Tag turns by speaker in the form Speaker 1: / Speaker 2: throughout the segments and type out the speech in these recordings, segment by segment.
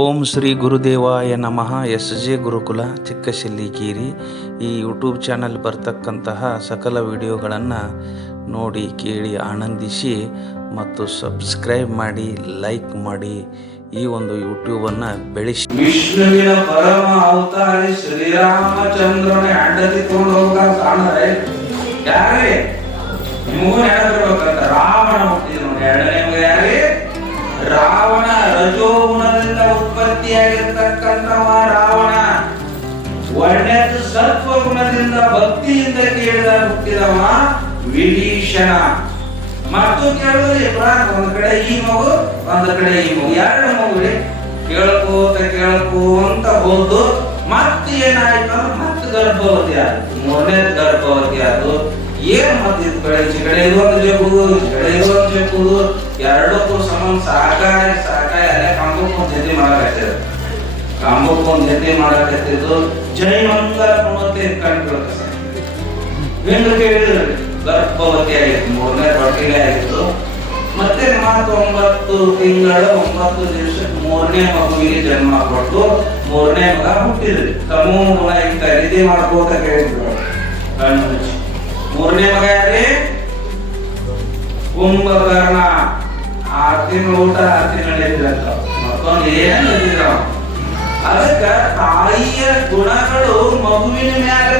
Speaker 1: ಓಂ ಶ್ರೀ ಗುರುದೇವಾಯ ನಮಃ. S J Gurukula, Chikkashelligeri. ಈ ಯೂಟ್ಯೂಬ್ ಚಾನಲ್ ಬರ್ತಕ್ಕಂತಹ ಸಕಲ ವಿಡಿಯೋಗಳನ್ನು ನೋಡಿ, ಕೇಳಿ, ಆನಂದಿಸಿ ಮತ್ತು ಸಬ್ಸ್ಕ್ರೈಬ್ ಮಾಡಿ, ಲೈಕ್ ಮಾಡಿ ಈ ಒಂದು ಯೂಟ್ಯೂಬನ್ನು ಬೆಳೆಸಿ.
Speaker 2: ವಿಷ್ಣುವಿನ ಪರಮ ಅವತಾರಿ ಶ್ರೀರಾಮಚಂದ್ರನ ಹೆಂಡತಿ ತಗೊಂಡು ಹೋಗ್ತಾ ಕಾಣರೆ ಯಾರೇ ನಿಮಗೂ ನೆನಪಿರ್ಬೇಕಂತ ರಾವಣ ಹುಟ್ಟಿದ್ರು ಎರಡನೇ ಯಾರೇ ರಾವಣ ರಜೋಗುಣದಿಂದ ಉತ್ಪತ್ತಿಯಾಗಿರ್ತಕ್ಕಂಥವ ರಾವಣ. ಒಳ್ಳೆದು ಸತ್ವ ಗುಣದಿಂದ ಭಕ್ತಿಯಿಂದ ಕೇಳಿದ ಹುಟ್ಟಿದವ ವಿಭೀಷಣ. ಮತ್ತು ಕೇಳುವುದು ಒಂದ್ ಕಡೆ ಈ ಮಗು, ಒಂದ್ ಕಡೆ ಈ ಮಗು. ಎರಡು ಮಗು ರೀ ಕೇಳ್ಕೋತ ಕೇಳ್ಕೋಂತ ಹೋದ್ದು ಮತ್ತೆ ಏನಾಯ್ತು? ಅಂದ್ರೆ ಮತ್ತೆ ಗರ್ಭವತಿ ಆಯ್ತು. ಮೂರನೇ ಗರ್ಭವತಿ ಆಯ್ತು. ಏನ್ ಮತ್ತೆ ಇದು ಕಡೆ ಕಡೆ ಇದೊಂದು ಈಚೆ ಕಡೆ ಇದೊಂದು ಜಗುದು ಎರಡಕ್ಕೂ ಸಮಾನ ಸಹಕಾರ ಸಾಕಾಗಿ ಅಲ್ಲೇ ಕಾಂಬಕ್ಕೊಂದು ಜೊತೆ ಮಾಡಕತ್ತಿದ್ರು. ಕಾಂಬಕ್ಕೊಂದು ಜೊತೆ ಮಾಡಕತ್ತಿದ್ದು ಜೈ ಮಂಗಲ ಕುಣತೆ ಸರ್. ಎಂದು ಕೇಳಿದ್ರು ಗರ್ಭವತಿ ಆಗಿತ್ತು ಮೂರನೇ ರೊಟ್ಟಿಗೆ ಆಗಿತ್ತು ಮತ್ತೆ ಮಾತು ಒಂಬತ್ತು ತಿಂಗಳ, ಒಂಬತ್ತು ದಿವಸ ಮೂರನೇ ಮಗುವಿಗೆ ಜನ್ಮ ಕೊಟ್ಟು ಮೂರನೇ ಮಗ ಹುಟ್ಟಿದ್ರಿ ತಮ್ಮ ಗುಣ ಇಂತ ನಿಧಿ ಮಾಡ್ಕೋತ ಕೇಳಿದ್ರು ಮೂರನೇ ಮಗ ಯಾರೇ ಕುಂಭಕರ್ಣ. ಆರು ಊಟ ಆರು ತಿಂಗಳು ಇದ್ರಂತ ಮತ್ತೊಂದು ಏನು ಅದಕ್ಕ ತಾಯಿಯ ಗುಣಗಳು ಮಗುವಿನ ಮೇಲೆ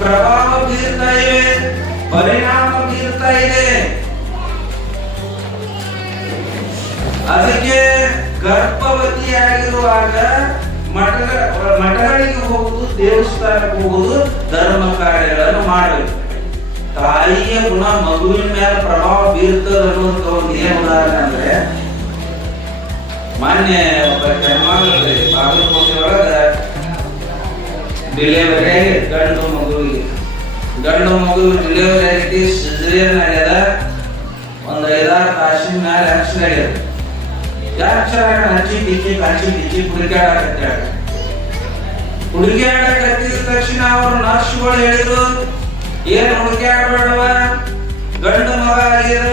Speaker 2: ಪ್ರಭಾವ ಬೀರ್ತಾ ಇವೆ, ಪರಿಣಾಮ ಬೀರ್ತಾ ಇದೆ. ಅದಕ್ಕೆ ಗರ್ಭವತಿಯಾಗಿರುವಾಗ ಮಠ ಮಠಗಳಿಗೆ ಹೋಗುದು ದೇವಸ್ಥಾನಕ್ಕೆ ಹೋಗುದು ಧರ್ಮ ಕಾರ್ಯಗಳನ್ನು ಮಾಡಬೇಕು. ತಾಯಿಯ ಗುಣ ಮಗುವಿನ ಮೇಲೆ ಪ್ರಭಾವ ಬೀರ್ತದ ಅನ್ನುವಂತ ಒಂದು ಏನ್ ಉದಾಹರಣೆ ಅಂದ್ರೆ, ಮಾನ್ಯ ಒಬ್ಬ ಜನ್ಮಾಗಲಿ ಬಾಗಲಕೋಟೆ ಒಳಗ ಡಿಲಿವರಿ ಆಗಿ ಗಂಡು ಮಗುವಿಗೆ, ಗಂಡು ಮಗು ಡಿಲಿವರಿ ಆಗಿ ಸಿಜರಿಯನ್ ಆಗ್ಯದ ಒಂದ್ ಐದಾರು ತಾಸಿನ ಮೇಲೆ ಅಕ್ಷರ ಆಗ್ಯದ ಅಕ್ಷರ ಹಚ್ಚಿ ಹಚ್ಚಿ ಟಿಚ್ಚಿ ಹುಡುಕಾಡಕತ್ತಾಳ ಹುಡುಕಾಡಕತ್ತಿದ ತಕ್ಷಣ ಅವ್ರ ನರ್ಸ್ಗಳು ಹೇಳಿದ್ರು ಏನ್ ಹುಡುಕಾಡ್ಬೇಡವ ಗಂಡು ಮಗ ಆಗ್ಯದ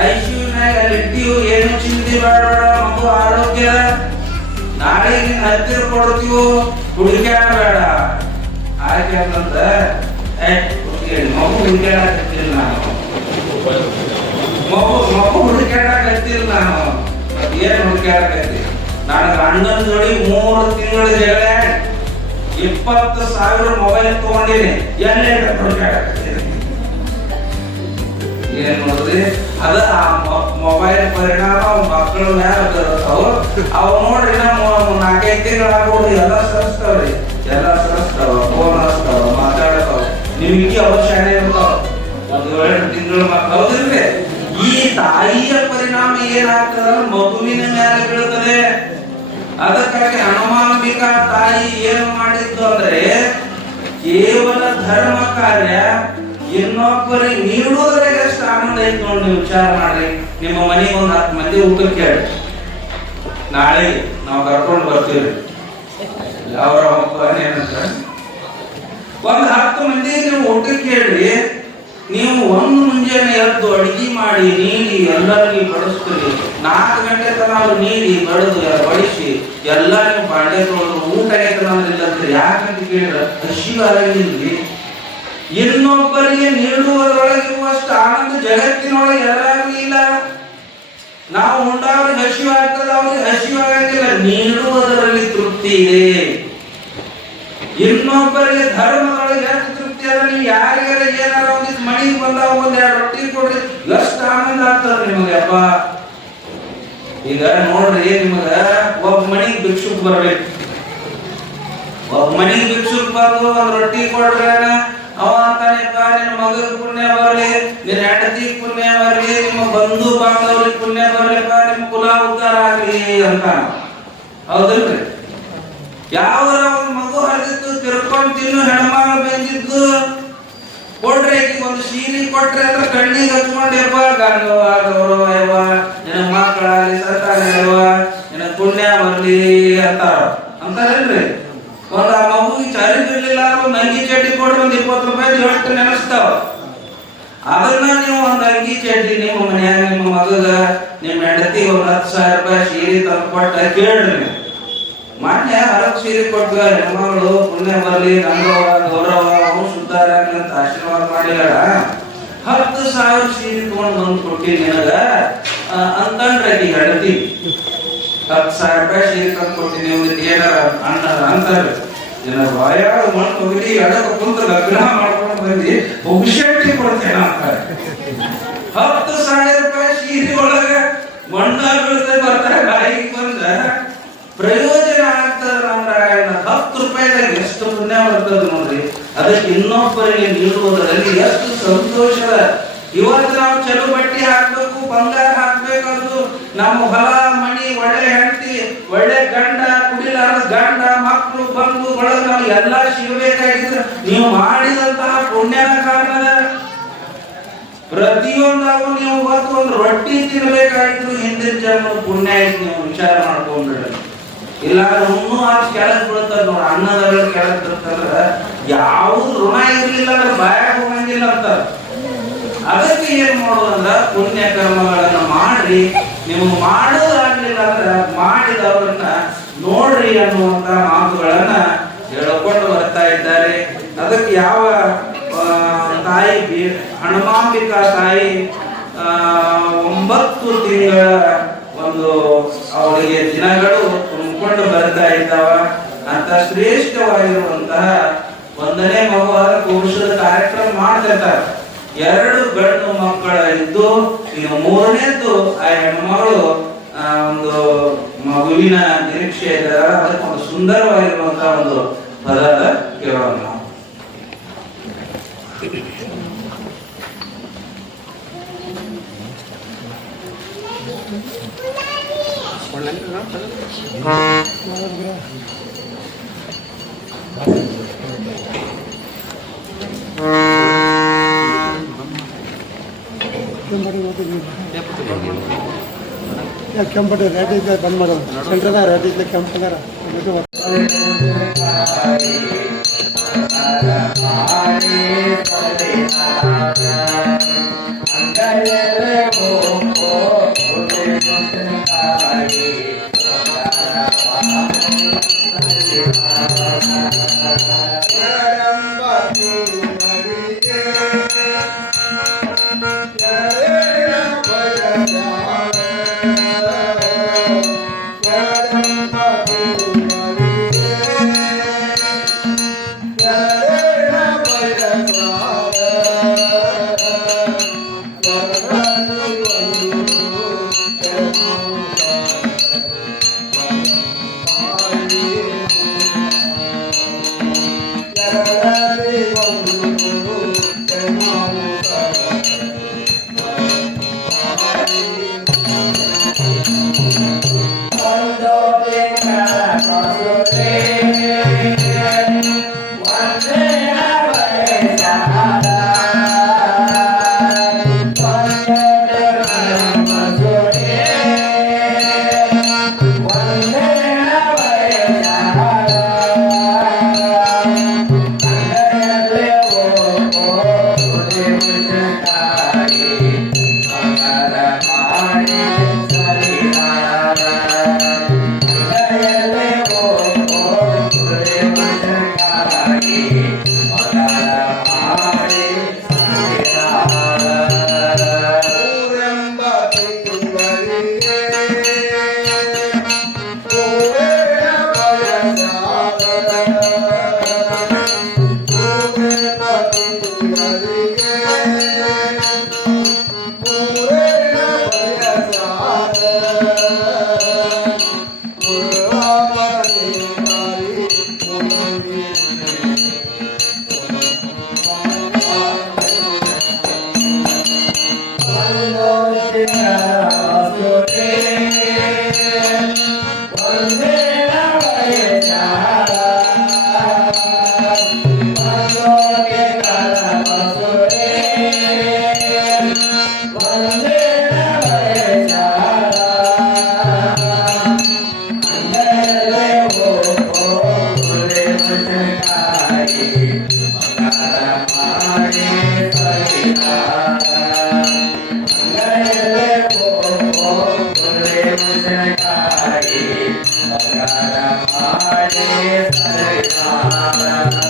Speaker 2: ಐಸಿಯುನಾಗ ಇಟ್ಟಿವು ಏನು ಚಿಂತೆ ಮಾಡಬೇಡ ಮಗು ಆರೋಗ್ಯ ನಾಳೆ ನಿನ್ನ ಹತ್ತಿರ ಕೊಡ್ತೀವು ಹುಡುಕಾಡಬೇಡ ಆಯ್ಕೆ ಅಂತಂದ ಏ ಹುಡುಕಿ ಮಗು ಹುಡುಕಾಡಕತ್ತಿಲ್ಲ ನಾನು ಮಗು ಮಗು ಹುಡುಕಾಡಕತ್ತಿಲ್ಲ ನಾನು ಮತ್ತ್ ಏನ್ ಹುಡುಕಾಡಕತ್ತಿ ನಾನು ಗಂಡನ ಜೋಡಿ ಮೂರು ತಿಂಗಳ ಜಗಳ ಇಪ್ಪತ್ತು ಸಾವಿರ ಮೊಬೈಲ್ ತಗೊಂಡಿರಿ ಎಲ್ಲೇ ಏನ್ ನೋಡ್ರಿ ಅದ ಆ ಮೊಬೈಲ್ ಪರಿಣಾಮ ಮಕ್ಕಳ ಮ್ಯಾಲ ಬೀರ್ತಾವ ಅವ್ ನೋಡ್ರಿ ನಮ್ಮ ನಾಲ್ಕೈದು ತಿಂಗಳಾಗ್ಬೋದು ಎಲ್ಲ ಸರಿಸ್ತಾವ್ರಿ. ಎಲ್ಲ ಸರಿಸ್ತಾವ ಫೋನ್ ಹಸ್ತಾವ ಮಾತಾಡ್ತಾವ. ನಿಮ್ಗೆ ಅವಶ್ಯಕ ಇರ್ತಾವ. ಒಂದ್ ಎರಡು ತಿಂಗಳು ಹೌದಿಲ್ರಿ ಈ ತಾಯಿಯ ಪರಿಣಾಮ ಏನಾಗ್ತದ? ಮಗುವಿನ ಬೀಳ್ತದೆ ಅದಕ್ಕಾಗಿ ಹನುಮಾಂಬಿಕಾ ತಾಯಿ ಏನು ಮಾಡಿದ್ದು ಅಂದ್ರೆ ಕೇವಲ ಧರ್ಮ ಕಾರ್ಯ ಇನ್ನೊಬ್ಬರಿಗೆ ನೀಡುವುದರಿಗೆ ಎಷ್ಟು ಆನಂದ ಐತೆ ನೋಡಿ ನೀವು ವಿಚಾರ ಮಾಡ್ರಿ. ನಿಮ್ಮ ಮನೆಗೆ ಒಂದು ಹತ್ತು ಮಂದಿ ಊಟಕ್ಕೆ ಹೇಳಿ ನಾಳೆ ನಾವು ಕರ್ಕೊಂಡು ಬರ್ತೀವಿ. ಅವರ ಮಕ್ಕಳು ಏನಂತ ಒಂದು ಹತ್ತು ಮಂದಿ ನೀವು ಊಟಕ್ಕೆ ಹೇಳ್ರಿ ನೀವು ಒಂದು ಮುಂಜಾನೆ ಎದ್ದು ಅಡಿಗೆ ಮಾಡಿ ನೀಡಿ ಎಲ್ಲರಿಗೆ ಬಡಿಸ್ತೀರಿ. ನಾಲ್ಕು ಗಂಟೆ ತನಕ ಅವ್ರು ನೀಡಿ ಬಡದು ಬಡಿಸಿ, ಎಲ್ಲ ನೀವು ತೊಳೆದು ಊಟ ಆಯ್ತದ ಯಾಕಂತ ಕೇಳಿದ್ರೆ ಹಸಿವು ಇನ್ನೊಬ್ಬರಿಗೆ ನೀಡುವುದರೊಳಗಿರುವಷ್ಟು ಆನಂದ ಜಗತ್ತಿನೊಳಗೆ ಯಾರಾಗ್ಲಿ ಇಲ್ಲ. ನಾವು ಉಂಡವ್ರಿಗೆ ಹಸಿವು ಆಗ್ತದ, ಅವ್ರಿಗೆ ಹಸಿವು ನೀಡುವುದರಲ್ಲಿ ತೃಪ್ತಿ ಇದೆ. ಇನ್ನೊಬ್ಬರಿಗೆ ಧರ್ಮದೊಳಗೆ ಎಷ್ಟು ತೃಪ್ತಿ ಅದ ನೀವು ಯಾರಿಗಾರ ಏನಾರ ಒಂದಿಷ್ಟು ಮಣಿಗೆ ಬಂದಾವ ಒಂದ್ ಎರಡು ರೊಟ್ಟಿ ಕೊಡ್ರಿ ಎಷ್ಟು ಆನಂದ ಆಗ್ತದ ನಿಮಗೆ ಅಪ್ಪ ಈಗ ನೋಡ್ರಿ ನಿಮಗ ಒಬ್ಬ ಮನಿಗೆ ಭಿಕ್ಷುಕ್ ಬರ್ಬೇಕು. ಒಬ್ಬ ಮನಿಗೆ ಭಿಕ್ಷುಕ್ ಬಂದು ಒಂದ್ ರೊಟ್ಟಿ ಕೊಡ್ರಿ ಅವ ಅಂತಾನೆಪ್ಪ ನಿನ್ನ ಮಗನ ಪುಣ್ಯ ಬರ್ಲಿ, ನಿನ್ನ ಹೆಂಡತಿ ಪುಣ್ಯ ಬರ್ಲಿ, ನಿಮ್ಮ ಬಂಧು ಬಾಂಧವ್ರಿಗೆ ಪುಣ್ಯ ಬಾ ನಿಮ್ಮ ಕುಲ ಉದ್ಧಾರ ಆಗ್ಲಿ ಅಂತ ಹೌದಲ್ರಿ? ಯಾವ್ದಾರ ಒಂದು ಮಗು ಹರಿದಿತ್ತು, ತಿರ್ಕೊಂಡ್ ತಿನ್ನು ಹೆಣ್ಮಗ ಬೆಂದಿದ್ದು, ಕೊಡ್ರಿ ಒಂದು ಶೀಲಿ ಕೊಟ್ರೆ ಅಂದ್ರೆ ಕಣ್ಣಿಗೆ ಹಚ್ಕೊಂಡೆ ಬಾ ಗಂಗವ್ವ ಗೌರವ, ಯವ್ವ ನಿನ್ನ ಮಕ್ಕಳಾಗಲಿ ಸರ್ಕಾರಿ ಯವ್ವ ನಿನ್ನ ಪುಣ್ಯ ಬರ್ಲಿ ಅಂತಾರ ಅಂತಾರಲ್ರಿ ಒಂದು ಆ ಮಗುಗೆ ಚರಿ ಬಿಡ್ಲಿಲ್ಲ ಒಂದು ಅಂಗಿ ಚಡ್ಡಿ ಕೊಡ್ರಿ ಒಂದು ಇಪ್ಪತ್ತು ರೂಪಾಯಿ ಹೊಟ್ಟು ನೆನೆಸ್ತಾವ. ಅದನ್ನ ನೀವು ಒಂದು ಅಂಗಿ ಚಡ್ಡಿ ನಿಮ್ಮ ಮನ್ಯಾಗ ನಿಮ್ಮ ಮಗಗ, ನಿಮ್ಮ ಹೆಂಡತಿ ಒಂದು ಹತ್ತು ಸಾವಿರ ರೂಪಾಯಿ ಸೀರೆ ತಂದು ಕೊಟ್ಟ ಕೇಳ್ರಿ ಮಾನ್ಯ ಹರಕ್ ಸೀರೆ ಕೊಟ್ಟ ಹೆಣ್ಮಗಳು ಪುಣ್ಯ ಬರ್ಲಿ ಗಂಗವ ಗೌರವ ಅವು ಸುದ್ದಾರ ಅಂತ ಆಶೀರ್ವಾದ ಮಾಡಿಲ್ಲ ಹತ್ತು ಸಾವಿರ ಸೀರೆ ತಗೊಂಡು ಬಂದು ಕೊಟ್ಟಿ ನಿನಗ ಅಂತಂದ್ರೆ ಈ ಹೆಂಡತಿ. ಹತ್ತು ಸಾವಿರ ರೂಪಾಯಿ ಸೀರೆ ತಂದು ಕೊಟ್ಟಿನಿ ನೀವು ಏನಾರ ಅಣ್ಣ ಅಂತಾರೆ. ಜನ ಬಾಯಾಗ ಮಣ್ಣು ಹೋಗಿ ಎಡಕ್ಕೆ ಕುಂತು ಲಗ್ನ ಮಾಡ್ಕೊಂಡು ಬಂದು ಬಹುಶಕ್ತಿ ಕೊಡ್ತೇನೆ ಅಂತಾರೆ. ಹತ್ತು ಸಾವಿರ ರೂಪಾಯಿ ಸೀರೆ ಒಳಗೆ ಮಣ್ಣು ಬೀಳ್ತಾ ಬರ್ತಾರೆ, ಬಾಯಿಗೆ ಬಂದ ಪ್ರಯೋಜನ ಆಗ್ತದ ನಾರಾಯಣ. ಹತ್ತು ರೂಪಾಯಿದಾಗ ಎಷ್ಟು ಪುಣ್ಯ ಬರ್ತದ ನೋಡ್ರಿ. ಅದಕ್ಕೆ ಇನ್ನೊಬ್ಬರಿಗೆ ನೀಡುವುದರಲ್ಲಿ ಎಷ್ಟು ಸಂತೋಷದ. ಇವತ್ತು ನಾವು ಚಲೋ ಬಟ್ಟೆ ಹಾಕ್ಬೇಕು, ಬಂಗಾರ ಹಾಕ್ಬೇಕಂದು ನಮ್ಮ ಹೊಲ ಮಣಿ ಒಳ್ಳೆ ಹೆಂಡತಿ ಒಳ್ಳೆ ಗಂಡ ಕುಡಿಲಾರ ಗಂಡ ಮಕ್ಕಳು ಬಂಧು ಬಳಗ ನಾವು ಎಲ್ಲಾ ಸಿಗಬೇಕಾಗಿದ್ರೆ ನೀವು ಮಾಡಿದಂತಹ ಪುಣ್ಯ ಕಾರಣದ ಪ್ರತಿಯೊಂದಾಗೂ ನೀವು ಇವತ್ತು ಒಂದು ರೊಟ್ಟಿ ತಿನ್ಬೇಕಾಗಿದ್ರು ಹಿಂದಿನ ಜನ್ಮ ಪುಣ್ಯ ಐತಿ ನೀವು ವಿಚಾರ ಮಾಡ್ಕೊಂಡ್ಬಿಡ್ರಿ. ಇಲ್ಲ ಇನ್ನೂ ಆ ಕೆಳಗ್ ಬೀಳ್ತದ ನೋಡ್ರಿ ಅನ್ನದಲ್ಲ ಕೆಳಗ್ ಬೀಳ್ತಂದ್ರ ಯಾವ್ದು ಋಣ ಇರ್ಲಿಲ್ಲ ಅಂದ್ರೆ ಬಾಯಾಗ ಹೋಗಂಗಿಲ್ಲ ಅಂತ ಅದಕ್ಕೆ ಏನ್ ಮಾಡೋದಂದ್ರ ಪುಣ್ಯ ಕರ್ಮಗಳನ್ನ ಮಾಡ್ರಿ. ನೀವು ಮಾಡೋದಾಗ್ಲಿಲ್ಲ ಅಂದ್ರೆ ಮಾಡಿದವರನ್ನ ನೋಡ್ರಿ ಅನ್ನುವಂತ ಮಾತುಗಳನ್ನ ಬರ್ತಾ ಇದ್ದಾರೆ. ಅದಕ್ಕೆ ಯಾವ ತಾಯಿ ಹಣಮಾಂಬಿಕಾ ತಾಯಿ ಒಂಬತ್ತು ತಿಂಗಳ ಒಂದು ಅವರಿಗೆ ದಿನಗಳು ತುಂಬಿಕೊಂಡು ಬರ್ತಾ ಇದ್ದಾವ. ಅಂತ ಶ್ರೇಷ್ಠವಾಗಿರುವಂತಹ ಒಂದನೇ ಮಗುವಾದ ಪುರುಷದ ಕಾರ್ಯಕ್ರಮ ಮಾಡ್ತಿರ್ತಾರೆ. ಎರಡು ಗಂಡು ಮಕ್ಕಳ ಇದ್ದು, ಈಗ ಮೂರನೇದ್ದು ಆ ಹೆಣ್ಮಗಳು ಒಂದು ಮಗುವಿನ ನಿರೀಕ್ಷೆ ಅದಕ್ಕೆ ಒಂದು ಸುಂದರವಾಗಿರುವಂತಹ ಒಂದು ಪದಾರ್ಥ ಕೇಳೋಣ ನಾವು
Speaker 3: ಕೆಂಪಟ ರೇಟ್ ಐತೆ ಬಂದ್ ಮಾಡೋದು ಸೆಂಟ್ರದ ರೇಟ್ ಐತೆ ಕೆಂಪದಾರ
Speaker 2: ಮಾಡಿ सरकार